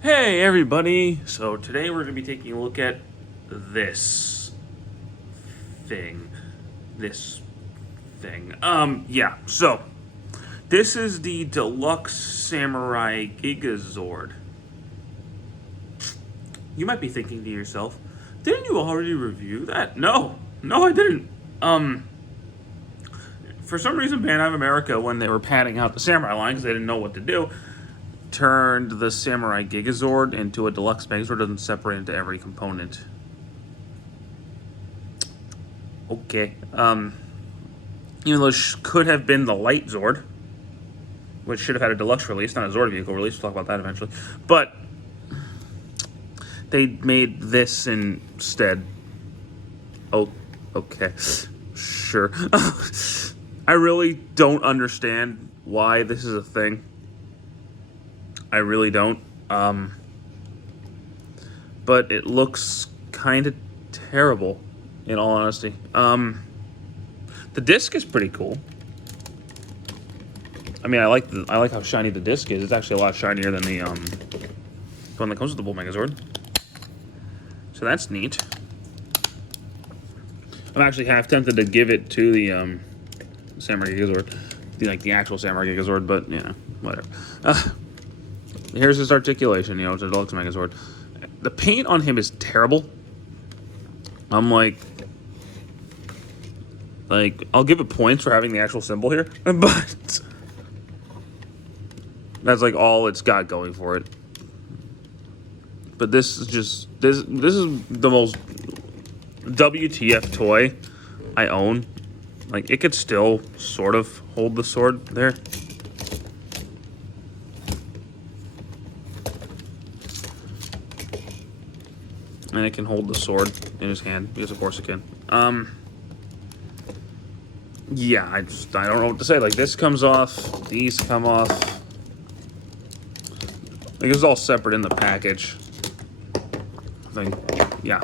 Hey everybody! So today we're going to be taking a look at this thing. This thing. Yeah. So this is the Deluxe Samurai Gigazord. You might be thinking to yourself, didn't you already review that? No, I didn't. For some reason, Bandai of America, when they were padding out the Samurai line because they didn't know what to do, turned the Samurai Gigazord into a Deluxe Megazord. Doesn't separate into every component. Okay. Even though this could have been the Light Zord, which should have had a Deluxe release, not a Zord vehicle release. We'll talk about that eventually. But they made this instead. Oh, okay. Sure. I really don't understand why this is a thing. I really don't. But it looks kind of terrible, in all honesty. The disc is pretty cool. I mean, I like how shiny the disc is. It's actually a lot shinier than the one that comes with the Bull Megazord. So that's neat. I'm actually half tempted to give it to the Samurai Gigazord, the actual Samurai Gigazord, but you know, whatever. Here's his articulation. You know, it's a Deluxe Megazord. The paint on him is terrible. I'm like, I'll give it points for having the actual symbol here, but that's like all it's got going for it. But this is just this is the most WTF toy I own. Like, it could still sort of hold the sword there. And it can hold the sword in his hand, because of course it can. Yeah, I don't know what to say. Like, this comes off, these come off. Like, it's all separate in the package. I think, yeah.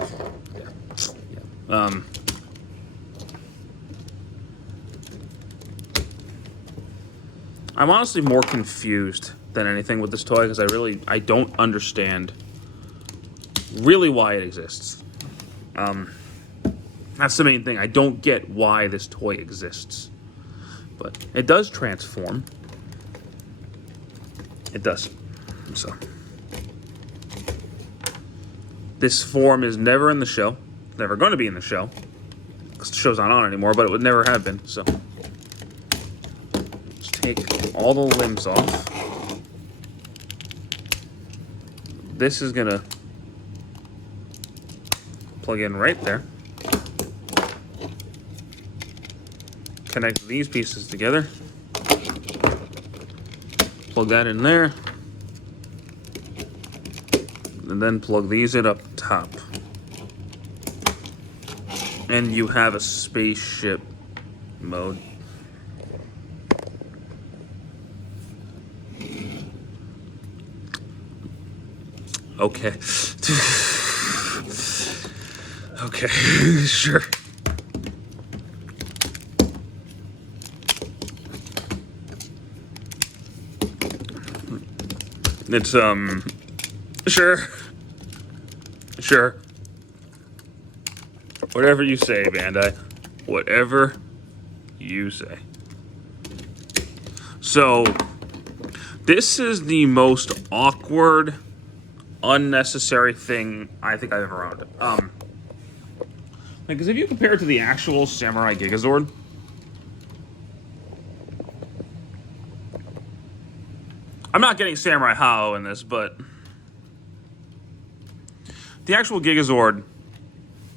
I'm honestly more confused than anything with this toy, because I don't understand really why it exists. That's the main thing. I don't get why this toy exists. But it does transform. It does. So this form is never in the show. It's never going to be in the show, because the show's not on anymore, but it would never have been. So let's take all the limbs off. This is going to plug in right there. Connect these pieces together. Plug that in there. And then plug these in up top. And you have a spaceship mode. Okay. Okay, sure. It's, sure. Whatever you say, Bandai. Whatever you say. So, this is the most awkward, unnecessary thing I think I've ever owned. Because if you compare it to the actual Samurai Gigazord, I'm not getting Samurai Hao in this, but the actual Gigazord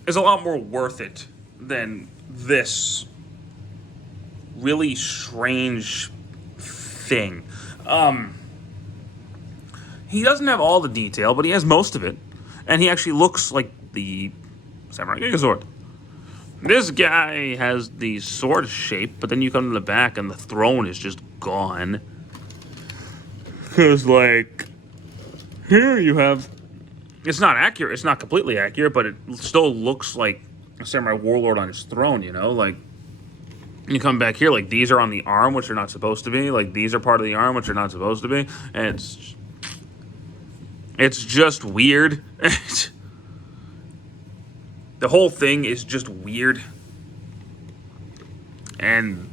is a lot more worth it than this really strange thing. He doesn't have all the detail, but he has most of it, and he actually looks like the Samurai Gigazord. This guy has the sword shape, but then you come to the back and the throne is just gone. Because, like, here you have... It's not accurate. It's not completely accurate, but it still looks like a samurai warlord on his throne, you know? Like, you come back here, like, these are on the arm, which are not supposed to be. Like, these are part of the arm, which are not supposed to be. And It's just weird. The whole thing is just weird. And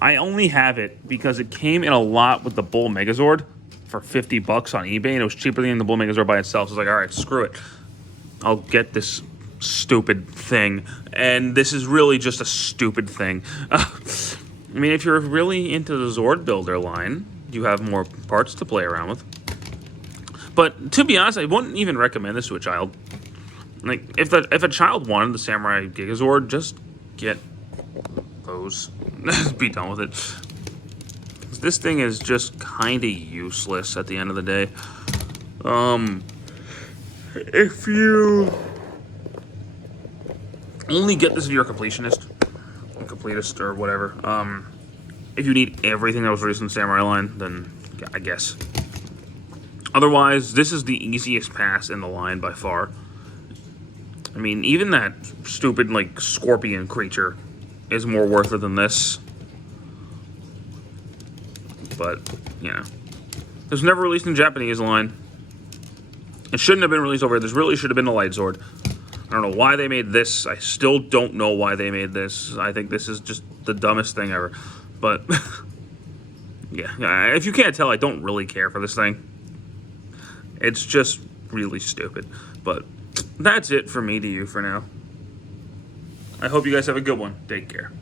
I only have it because it came in a lot with the Bull Megazord for $50 on eBay, and it was cheaper than the Bull Megazord by itself. So I was like, all right, screw it. I'll get this stupid thing. And this is really just a stupid thing. I mean, if you're really into the Zord Builder line, you have more parts to play around with. But to be honest, I wouldn't even recommend this to a child. Like, if a child wanted the Samurai Gigazord, just get those. Be done with it. This thing is just kind of useless at the end of the day. If you only get this if you're a completist or whatever. If you need everything that was released in the Samurai line, then yeah, I guess. Otherwise, this is the easiest pass in the line by far. I mean, even that stupid, like, scorpion creature is more worth it than this. But, you know. This was never released in the Japanese line. It shouldn't have been released over here. This really should have been a Light Zord. I don't know why they made this. I still don't know why they made this. I think this is just the dumbest thing ever. But, yeah. If you can't tell, I don't really care for this thing. It's just really stupid. But that's it for me to you for now. I hope you guys have a good one. Take care.